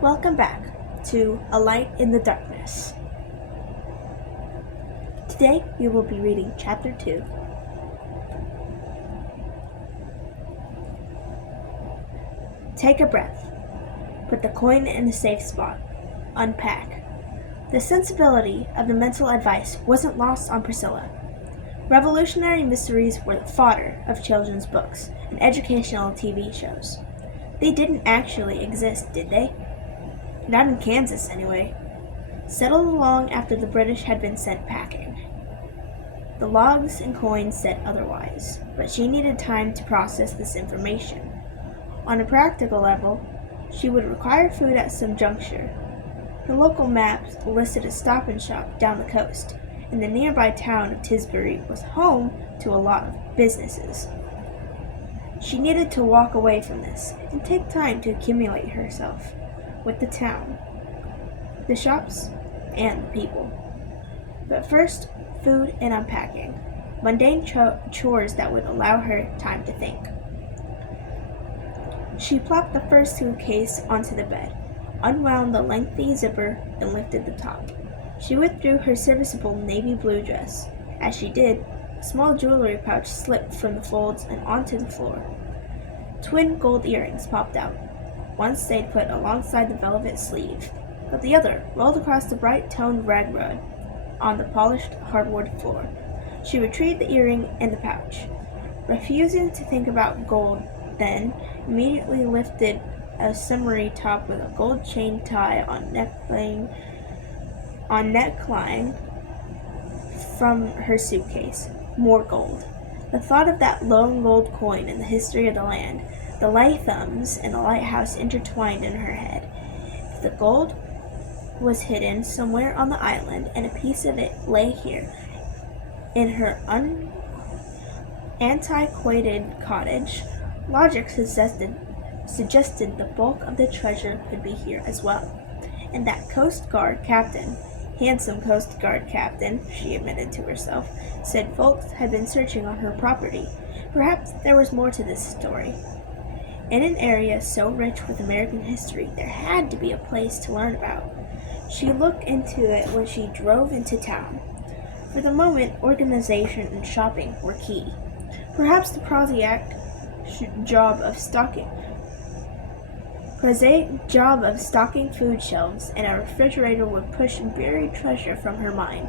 Welcome back to A Light in the Darkness. Today we will be reading Chapter 2. Take a breath. Put the coin in a safe spot. Unpack. The sensibility of the mental advice wasn't lost on Priscilla. Revolutionary mysteries were the fodder of children's books and educational TV shows. They didn't actually exist, did they? Not in Kansas, anyway. Settled along after the British had been sent packing. The logs and coins said otherwise, but she needed time to process this information. On a practical level, she would require food at some juncture. Her local maps listed a Stop and Shop down the coast, and the nearby town of Tisbury was home to a lot of businesses. She needed to walk away from this and take time to accumulate herself with the town, the shops, and the people. But first, food and unpacking, mundane chores that would allow her time to think. She plopped the first suitcase onto the bed, unwound the lengthy zipper, and lifted the top. She withdrew her serviceable navy blue dress. As she did, a small jewelry pouch slipped from the folds and onto the floor. Twin gold earrings popped out. One stayed put alongside the velvet sleeve, but the other rolled across the bright-toned rag rug on the polished hardwood floor. She retrieved the earring and the pouch. Refusing to think about gold, then immediately lifted a summery top with a gold chain tie on neckline from her suitcase. More gold. The thought of that lone gold coin in the history of the land, the Lathams and the lighthouse intertwined in her head. If the gold was hidden somewhere on the island and a piece of it lay here in her antiquated cottage, logic suggested the bulk of the treasure could be here as well. And that Coast Guard captain, handsome Coast Guard captain, she admitted to herself, said folks had been searching on her property. Perhaps there was more to this story. In an area so rich with American history, there had to be a place to learn about. She looked into it when she drove into town. For the moment, organization and shopping were key. Perhaps the prosaic job of stocking food shelves and a refrigerator would push buried treasure from her mind.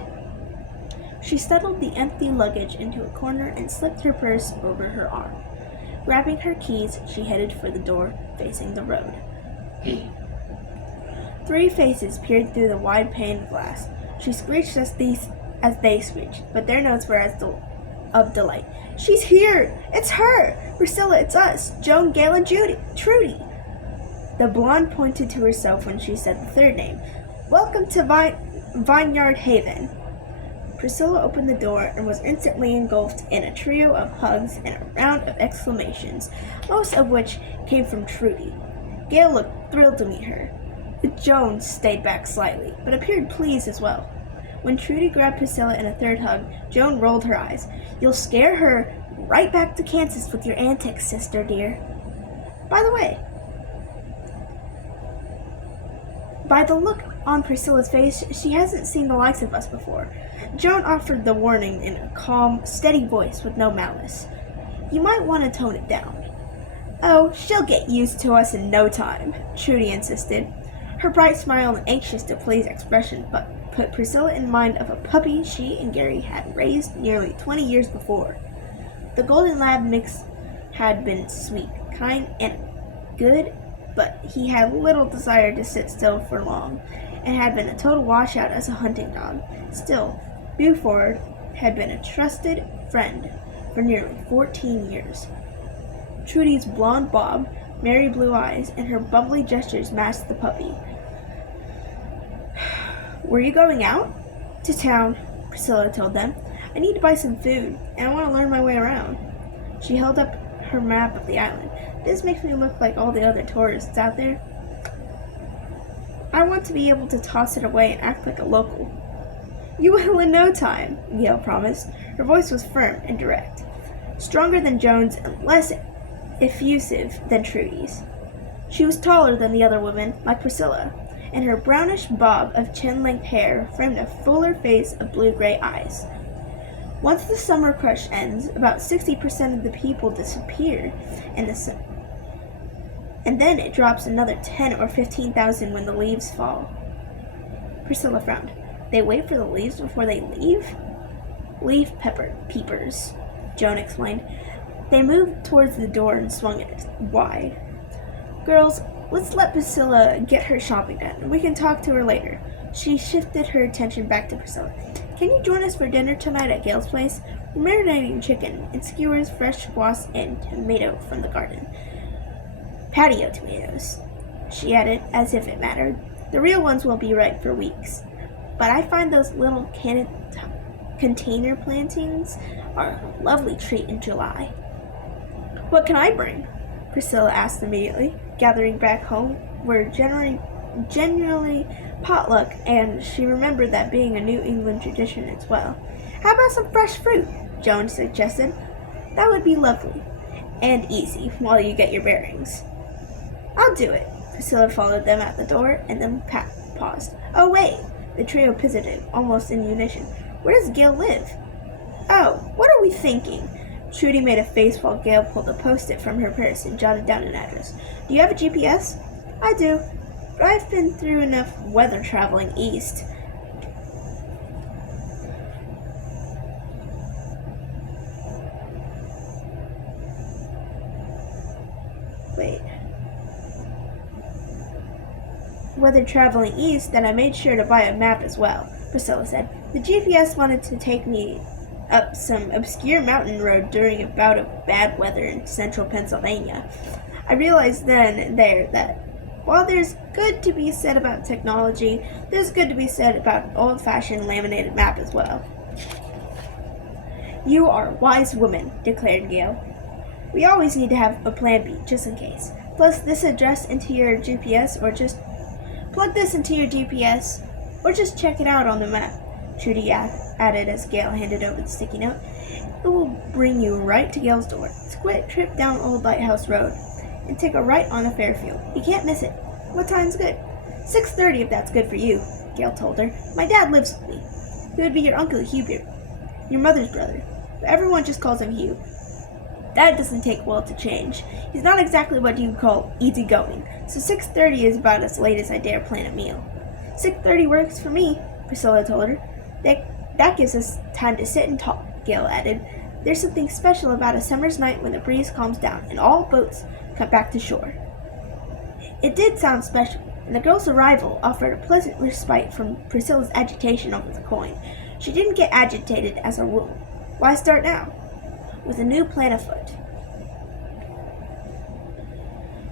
She settled the empty luggage into a corner and slipped her purse over her arm. Grabbing her keys, she headed for the door facing the road. Three faces peered through the wide pane of glass. She screeched as they screeched, but their notes were of delight. "She's here! It's her! Priscilla, it's us! Joan, Gail, and Trudy!" The blonde pointed to herself when she said the third name. "Welcome to Vineyard Haven." Priscilla opened the door and was instantly engulfed in a trio of hugs and a round of exclamations, most of which came from Trudy. Gail looked thrilled to meet her. Joan stayed back slightly, but appeared pleased as well. When Trudy grabbed Priscilla in a third hug, Joan rolled her eyes. "You'll scare her right back to Kansas with your antics, sister dear. By the way," by the look on Priscilla's face, she hasn't seen the likes of us before. Joan offered the warning in a calm, steady voice with no malice. "You might want to tone it down." "Oh, she'll get used to us in no time," Trudy insisted. Her bright smile and anxious-to-please expression put Priscilla in mind of a puppy she and Gary had raised nearly 20 years before. The Golden Lab mix had been sweet, kind, and good, but he had little desire to sit still for long, and had been a total washout as a hunting dog. Still, Buford had been a trusted friend for nearly 14 years. Trudy's blonde bob, merry blue eyes, and her bubbly gestures masked the puppy. "Were you going out?" "To town," Priscilla told them. "I need to buy some food, and I want to learn my way around." She held up her map of the island. "This makes me look like all the other tourists out there. I want to be able to toss it away and act like a local." "You will in no time," Gail promised. Her voice was firm and direct, stronger than Joan's and less effusive than Trudy's. She was taller than the other women, like Priscilla, and her brownish bob of chin-length hair framed a fuller face of blue-gray eyes. Once the summer crush ends, about 60% of the people disappear, and then it drops another 10 or 15,000 when the leaves fall. Priscilla frowned. They wait for the leaves before they leave? Leaf peepers, Joan explained. They moved towards the door and swung it wide. Girls, let's let Priscilla get her shopping done. We can talk to her later. She shifted her attention back to Priscilla. Can you join us for dinner tonight at Gail's place? We're marinating chicken and skewers, fresh squash, and tomato from the garden. Patio tomatoes, she added, as if it mattered. The real ones won't be ripe for weeks. But I find those little container plantings are a lovely treat in July. What can I bring? Priscilla asked immediately. Gathering back home were generally potluck, and she remembered that being a New England tradition as well. How about some fresh fruit? Joan suggested. That would be lovely and easy while you get your bearings. I'll do it. Priscilla followed them out the door, and then paused. Oh, wait! The trio pivoted, almost in unison. Where does Gail live? Oh, what are we thinking? Trudy made a face while Gail pulled a post-it from her purse and jotted down an address. Do you have a GPS? I do, but I've been through enough weather traveling east. Weather traveling east, then I made sure to buy a map as well, Priscilla said. The GPS wanted to take me up some obscure mountain road during a bout of bad weather in central Pennsylvania. I realized then and there that while there's good to be said about technology, there's good to be said about an old-fashioned laminated map as well. You are a wise woman, declared Gail. We always need to have a plan B, just in case. Plus this address into your GPS, or just plug this into your GPS, or just check it out on the map, Trudy added as Gail handed over the sticky note. It will bring you right to Gail's door. It's a quick trip down Old Lighthouse Road, and take a right on a Fairfield. You can't miss it. What time's good? 6:30 if that's good for you, Gail told her. My dad lives with me. He would be your Uncle Hubert, your mother's brother, but everyone just calls him Hugh. That doesn't take well to change. He's not exactly what you'd call easygoing, so 6:30 is about as late as I dare plan a meal. 6:30 works for me, Priscilla told her. That gives us time to sit and talk, Gail added. There's something special about a summer's night when the breeze calms down and all boats come back to shore. It did sound special, and the girl's arrival offered a pleasant respite from Priscilla's agitation over the coin. She didn't get agitated as a rule. Why start now? With a new plan afoot.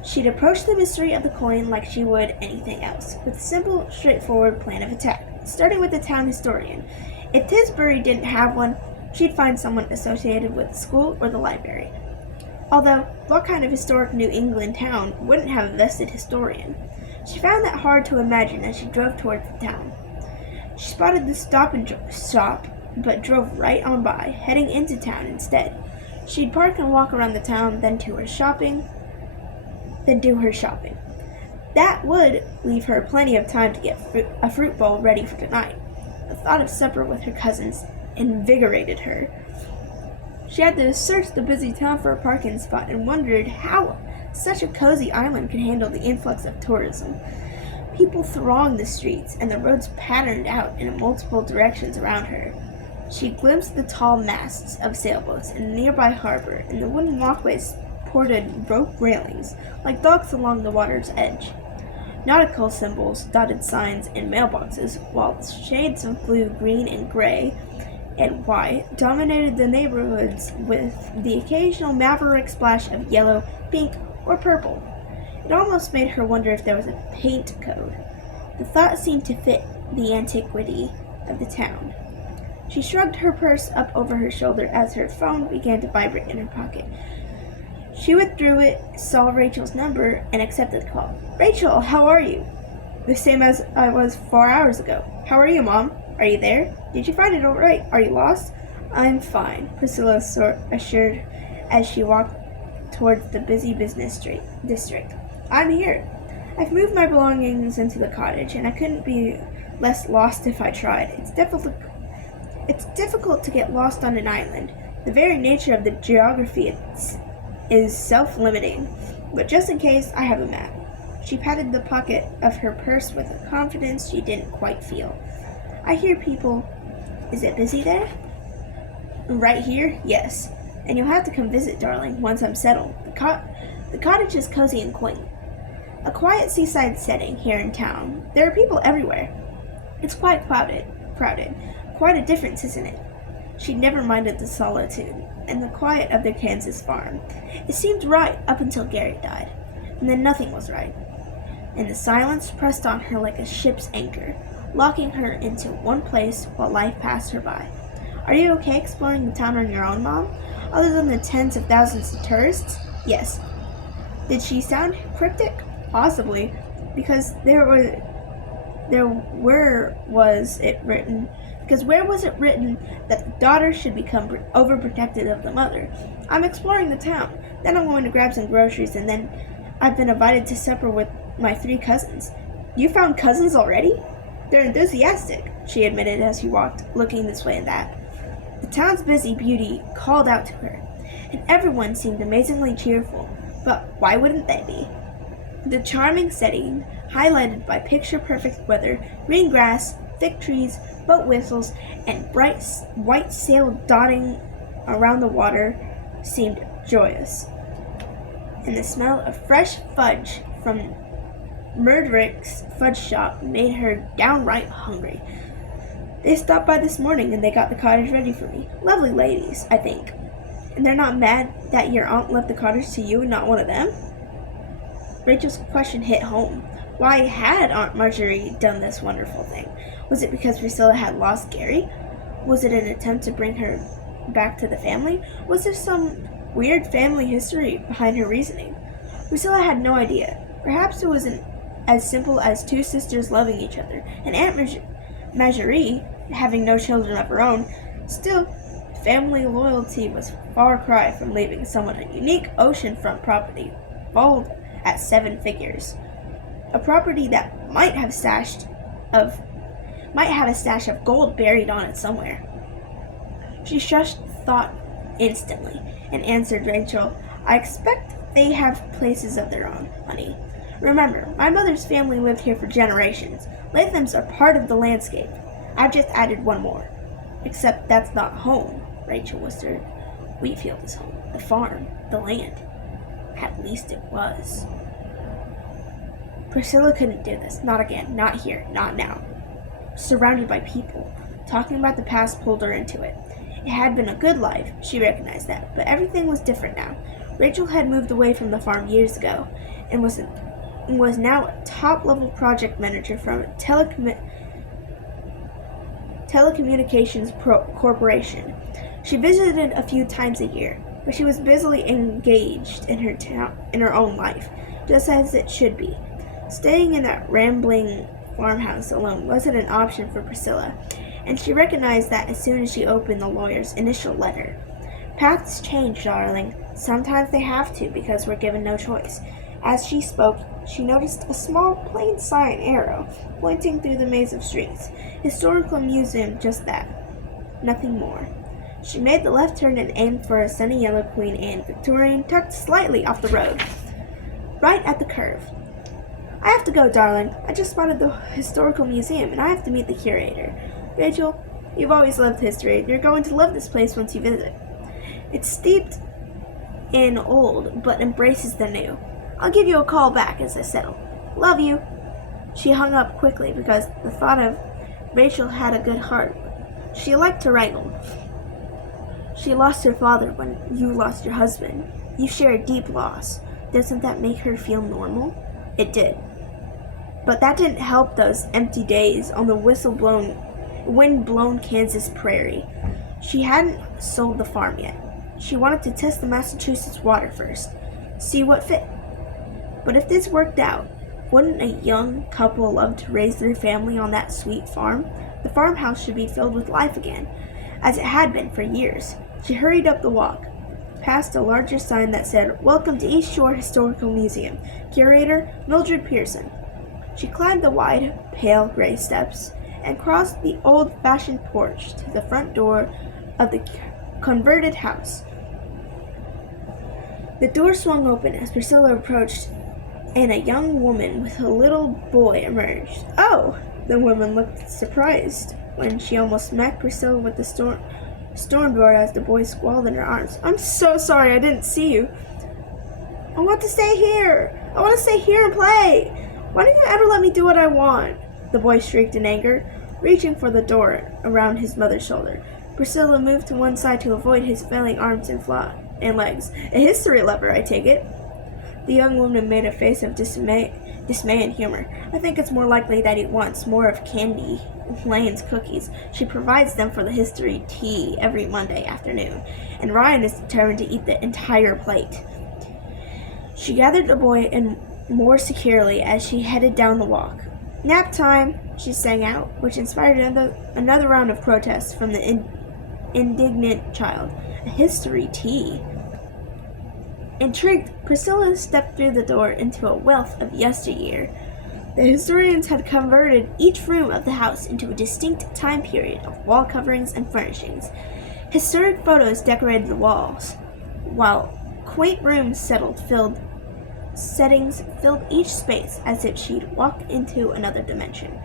She'd approach the mystery of the coin like she would anything else, with a simple, straightforward plan of attack, starting with the town historian. If Tisbury didn't have one, she'd find someone associated with the school or the library. Although, what kind of historic New England town wouldn't have a vested historian? She found that hard to imagine as she drove towards the town. She spotted the Stop and Shop, but drove right on by, heading into town instead. She'd park and walk around the town, then do her shopping. That would leave her plenty of time to get a fruit bowl ready for tonight. The thought of supper with her cousins invigorated her. She had to search the busy town for a parking spot and wondered how such a cozy island could handle the influx of tourism. People thronged the streets, and the roads patterned out in multiple directions around her. She glimpsed the tall masts of sailboats in a nearby harbor, and the wooden walkways sported rope railings, like docks along the water's edge. Nautical symbols dotted signs and mailboxes, while shades of blue, green, and gray and white dominated the neighborhoods, with the occasional maverick splash of yellow, pink, or purple. It almost made her wonder if there was a paint code. The thought seemed to fit the antiquity of the town. She shrugged her purse up over her shoulder as her phone began to vibrate in her pocket. She withdrew it, saw Rachel's number, and accepted the call. Rachel, how are you? The same as I was 4 hours ago. How are you, Mom? Are you there? Did you find it all right? Are you lost? I'm fine, Priscilla assured as she walked towards the busy business district. I'm here. I've moved my belongings into the cottage, and I couldn't be less lost if I tried. It's difficult to get lost on an island. The very nature of the geography is self-limiting. But just in case, I have a map. She patted the pocket of her purse with a confidence she didn't quite feel. I hear people. Is it busy there? Right here? Yes. And you'll have to come visit, darling, once I'm settled. The cottage is cozy and quaint. A quiet seaside setting here in town. There are people everywhere. It's quite crowded. Quite a difference, isn't it? She'd never minded the solitude and the quiet of their Kansas farm. It seemed right up until Gary died, and then nothing was right. And the silence pressed on her like a ship's anchor, locking her into one place while life passed her by. Are you okay exploring the town on your own, Mom? Other than the tens of thousands of tourists? Yes. Did she sound cryptic? Possibly, because where was it written that the daughter should become overprotected of the mother? I'm exploring the town, then I'm going to grab some groceries, and then I've been invited to supper with my 3 cousins. You found cousins already? They're enthusiastic, she admitted as she walked, looking this way and that. The town's busy beauty called out to her, and everyone seemed amazingly cheerful, but why wouldn't they be? The charming setting, highlighted by picture-perfect weather, green grass, thick trees, boat whistles, and bright white sail dotting around the water, seemed joyous. And the smell of fresh fudge from Murderick's fudge shop made her downright hungry. They stopped by this morning and they got the cottage ready for me. Lovely ladies, I think. And they're not mad that your aunt left the cottage to you and not one of them? Rachel's question hit home. Why had Aunt Marjorie done this wonderful thing? Was it because Priscilla had lost Gary? Was it an attempt to bring her back to the family? Was there some weird family history behind her reasoning? Priscilla had no idea. Perhaps it was as simple as 2 sisters loving each other, and Aunt Marjorie having no children of her own. Still, family loyalty was a far cry from leaving somewhat a unique oceanfront property, valued at 7 figures. A property that might have a stash of gold buried on it somewhere. She shushed thought instantly and answered Rachel, I expect they have places of their own, honey. Remember, my mother's family lived here for generations. Lathams are part of the landscape. I've just added one more. Except that's not home, Rachel whispered. Wheatfield is home. The farm. The land. At least it was. Priscilla couldn't do this. Not again. Not here. Not now. Surrounded by people. Talking about the past pulled her into it. It had been a good life, she recognized that, but everything was different now. Rachel had moved away from the farm years ago and was now a top-level project manager from a telecommunications corporation. She visited a few times a year, but she was busily engaged in her own life, just as it should be. Staying in that rambling farmhouse alone wasn't an option for Priscilla, and she recognized that as soon as she opened the lawyer's initial letter. Paths change, darling. Sometimes they have to because we're given no choice. As she spoke, she noticed a small plain sign arrow pointing through the maze of streets. Historical museum, just that. Nothing more. She made the left turn and aimed for a sunny yellow Queen Anne Victorian tucked slightly off the road, right at the curve. I have to go, darling. I just spotted the historical museum and I have to meet the curator. Rachel, you've always loved history and you're going to love this place once you visit. It's steeped in old but embraces the new. I'll give you a call back as I settle. Love you. She hung up quickly because the thought of Rachel had a good heart. She liked to wrangle. She lost her father when you lost your husband. You share a deep loss. Doesn't that make her feel normal? It did. But that didn't help those empty days on the wind-blown Kansas prairie. She hadn't sold the farm yet. She wanted to test the Massachusetts water first, see what fit. But if this worked out, wouldn't a young couple love to raise their family on that sweet farm? The farmhouse should be filled with life again, as it had been for years. She hurried up the walk. past a larger sign that said, "Welcome to East Shore Historical Museum. Curator, Mildred Pearson." She climbed the wide, pale gray steps and crossed the old-fashioned porch to the front door of the converted house. The door swung open as Priscilla approached, and a young woman with a little boy emerged. "Oh!" The woman looked surprised when she almost smacked Priscilla with the storm door as the boy squalled in her arms. "I'm so sorry, I didn't see you. I want to stay here. I want to stay here and play. Why don't you ever let me do what I want?" The boy shrieked in anger, reaching for the door around his mother's shoulder. Priscilla moved to one side to avoid his flailing arms and legs. "A history lover, I take it?" The young woman made a face of dismay and humor. "I think it's more likely that he wants more of Candy Lane's cookies. She provides them for the history tea every Monday afternoon, and Ryan is determined to eat the entire plate." She gathered the boy in more securely as she headed down the walk. "Nap time," she sang out, which inspired another round of protests from the indignant child. "A history tea?" Intrigued, Priscilla stepped through the door into a wealth of yesteryear. The historians had converted each room of the house into a distinct time period of wall coverings and furnishings. Historic photos decorated the walls, while quaint room settings filled each space as if she'd walked into another dimension.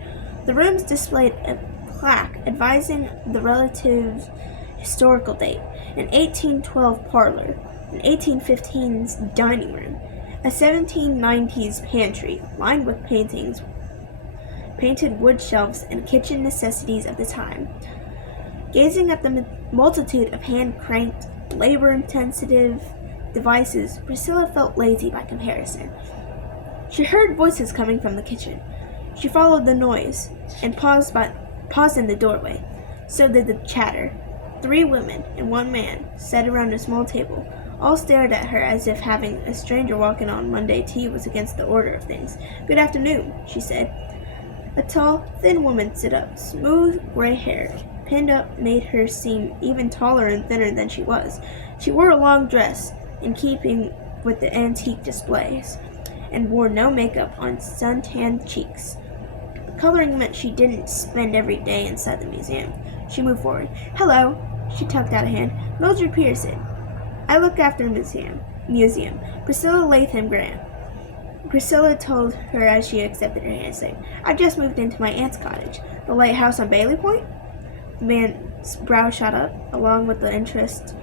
The rooms displayed a plaque advising the relative historical date: an 1812 parlor, an 1815's dining room, a 1790s pantry lined with painted wood shelves and kitchen necessities of the time. Gazing at the multitude of hand-cranked, labor-intensive devices, Priscilla felt lazy by comparison. She heard voices coming from the kitchen. She followed the noise and paused in the doorway. So did the chatter. 3 women and 1 man sat around a small table. All stared at her as if having a stranger walk in on Monday tea was against the order of things. "Good afternoon," she said. A tall, thin woman stood up. Smooth, gray-haired, pinned up made her seem even taller and thinner than she was. She wore a long dress, in keeping with the antique displays, and wore no makeup on sun-tanned cheeks. The coloring meant she didn't spend every day inside the museum. She moved forward. "Hello," she tucked out a hand. "Mildred Pearson. I look after the museum. Priscilla Latham Grant." Priscilla told her as she accepted her handshake. "I just moved into my aunt's cottage. The lighthouse on Bailey Point?" The man's brow shot up, along with the interest.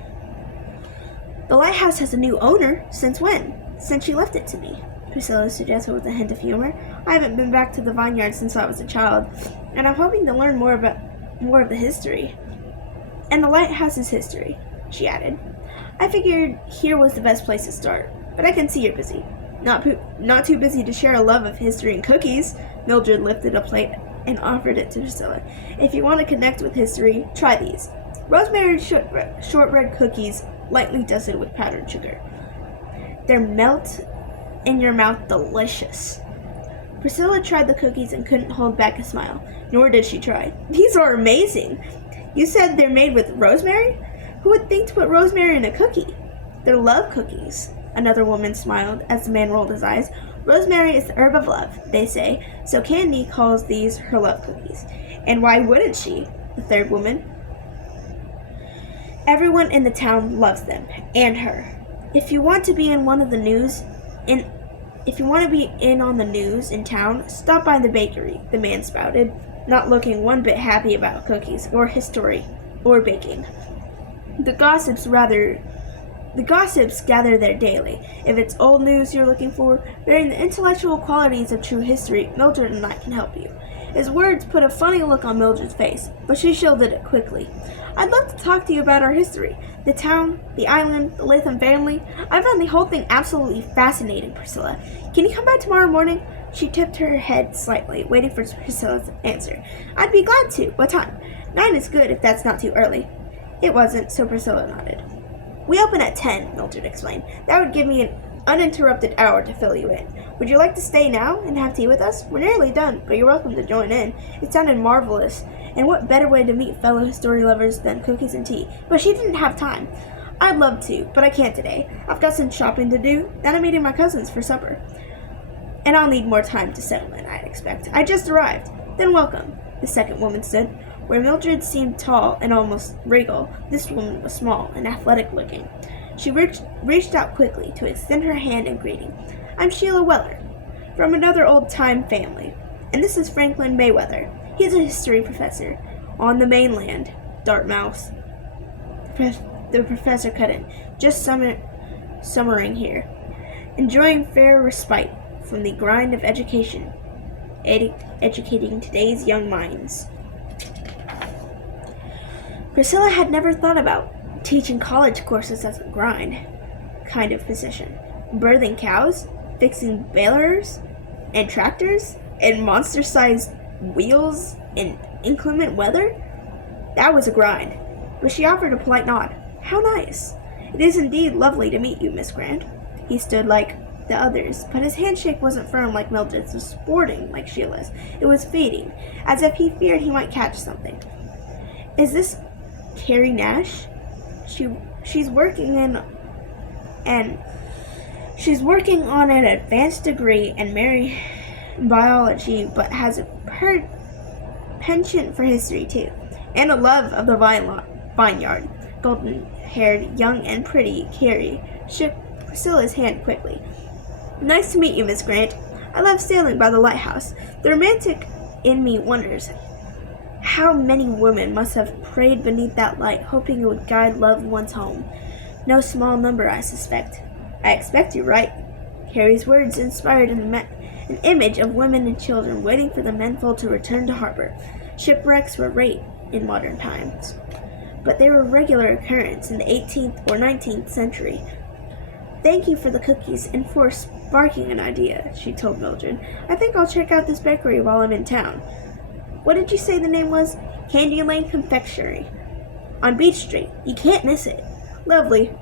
"The lighthouse has a new owner. Since when?" "Since she left it to me," Priscilla suggested with a hint of humor. "I haven't been back to the vineyard since I was a child, and I'm hoping to learn more of the history." "And the lighthouse's history," she added. "I figured here was the best place to start, but I can see you're busy. Not too busy to share a love of history and cookies." Mildred lifted a plate and offered it to Priscilla. "If you want to connect with history, try these. Rosemary shortbread cookies, lightly dusted with powdered sugar. They're melt in your mouth delicious." Priscilla tried the cookies and couldn't hold back a smile, nor did she try. "These are amazing. You said they're made with rosemary? Who would think to put rosemary in a cookie?" "They're love cookies." Another woman smiled as the man rolled his eyes. "Rosemary is the herb of love, they say, so Candy calls these her love cookies." "And why wouldn't she?" The third woman. "Everyone in the town loves them, and her. If you want to be in on the news in town, stop by the bakery," the man spouted, not looking one bit happy about cookies, or history, or baking. The gossips gather there daily. If it's old news you're looking for, bearing the intellectual qualities of true history, Mildred and I can help you. His words put a funny look on Mildred's face, but she shielded it quickly. "I'd love to talk to you about our history. The town, the island, the Latham family. I found the whole thing absolutely fascinating, Priscilla. Can you come by tomorrow morning?" She tipped her head slightly, waiting for Priscilla's answer. "I'd be glad to. What time?" 9 is good if that's not too early." It wasn't, so Priscilla nodded. "We open at 10, Mildred explained. "That would give me an uninterrupted hour to fill you in. Would you like to stay now and have tea with us? We're nearly done, but you're welcome to join in." It sounded marvelous, and what better way to meet fellow history lovers than cookies and tea? But she didn't have time. I'd love to, but I can't today. I've got some shopping to do, then I'm meeting my cousins for supper. And I'll need more time to settle in, I'd expect. I just arrived. Then welcome. The second woman stood. Where Mildred seemed tall and almost regal, this woman was small and athletic-looking. She reached out quickly to extend her hand in greeting. I'm Sheila Weller, from another old-time family, and this is Franklin Mayweather. He's a history professor on the mainland, Dartmouth. The professor cut in, just summering here, enjoying fair respite from the grind of education, educating today's young minds. Priscilla had never thought about teaching college courses as a grind kind of position. Birthing cows, fixing balers and tractors, and monster-sized wheels in inclement weather? That was a grind. But she offered a polite nod. How nice. It is indeed lovely to meet you, Miss Grant. He stood like the others, but his handshake wasn't firm like Mildred's, or sporting like Sheila's. It was fading, as if he feared he might catch something. Is this Carrie Nash? She's working on an advanced degree in marine biology, but has a penchant for history too, and a love of the vineyard. Golden-haired, young and pretty Carrie shook Priscilla's hand quickly. Nice to meet you, Miss Grant. I love sailing by the lighthouse. The romantic in me wonders how many women must have prayed beneath that light, hoping it would guide loved ones home. No small number, I suspect. I expect you're right. Carrie's words inspired an image of women and children waiting for the menfolk to return to harbor. Shipwrecks were rare in modern times, but they were a regular occurrence in the 18th or 19th century. Thank you for the cookies and for sparking an idea, she told Mildred. I think I'll check out this bakery while I'm in town. What did you say the name was? Candy Lane Confectionery. On Beach Street. You can't miss it. Lovely.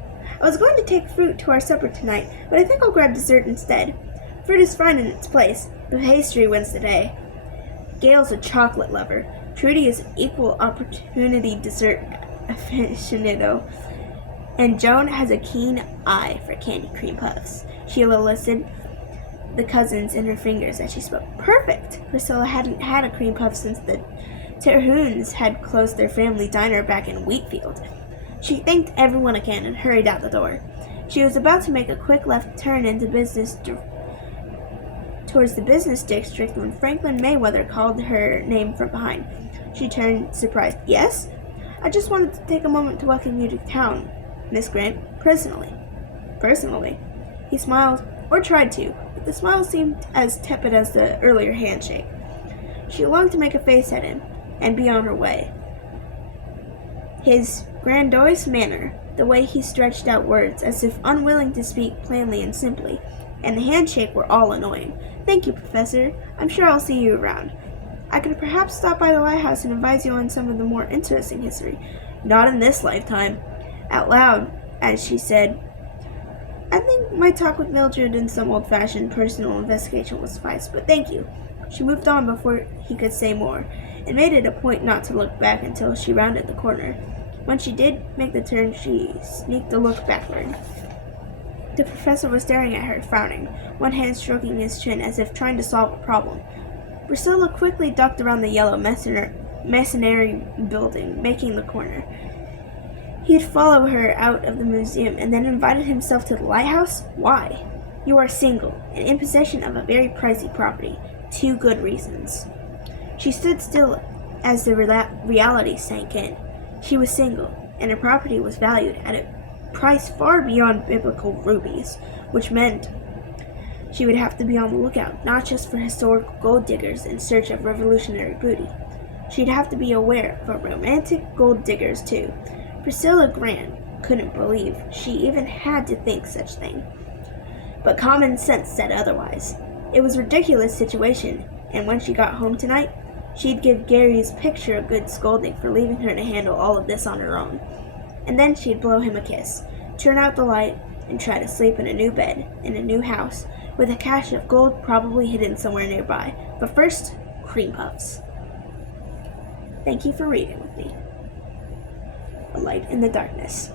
I was going to take fruit to our supper tonight, but I think I'll grab dessert instead. Fruit is fine in its place, but pastry wins the day. Gail's a chocolate lover. Trudy is an equal opportunity dessert aficionado. And Joan has a keen eye for candy cream puffs. Sheila listed the cousins in her fingers as she spoke. Perfect! Priscilla hadn't had a cream puff since the Terhunes had closed their family diner back in Wheatfield. She thanked everyone again and hurried out the door. She was about to make a quick left turn into towards the business district when Franklin Mayweather called her name from behind. She turned, surprised. Yes? I just wanted to take a moment to welcome you to town, Miss Grant, personally. Personally? He smiled, or tried to, but the smile seemed as tepid as the earlier handshake. She longed to make a face at him and be on her way. His grandiose manner, the way he stretched out words as if unwilling to speak plainly and simply, and the handshake were all annoying. Thank you, Professor. I'm sure I'll see you around. I could perhaps stop by the lighthouse and advise you on some of the more interesting history. Not in this lifetime. Out loud, as she said, I think my talk with Mildred in some old-fashioned personal investigation will suffice, but thank you. She moved on before he could say more, and made it a point not to look back until she rounded the corner. When she did make the turn, she sneaked a look backward. The professor was staring at her, frowning, one hand stroking his chin as if trying to solve a problem. Priscilla quickly ducked around the yellow masonry building, making the corner. He'd follow her out of the museum and then invited himself to the lighthouse? Why? You are single and in possession of a very pricey property. 2 good reasons. She stood still as the reality sank in. She was single, and her property was valued at a price far beyond biblical rubies, which meant she would have to be on the lookout not just for historical gold diggers in search of revolutionary booty. She'd have to be aware of romantic gold diggers, too. Priscilla Grant couldn't believe she even had to think such thing. But common sense said otherwise. It was a ridiculous situation, and when she got home tonight, she'd give Gary's picture a good scolding for leaving her to handle all of this on her own. And then she'd blow him a kiss, turn out the light, and try to sleep in a new bed, in a new house, with a cache of gold probably hidden somewhere nearby. But first, cream puffs. Thank you for reading with me. A Light in the Darkness.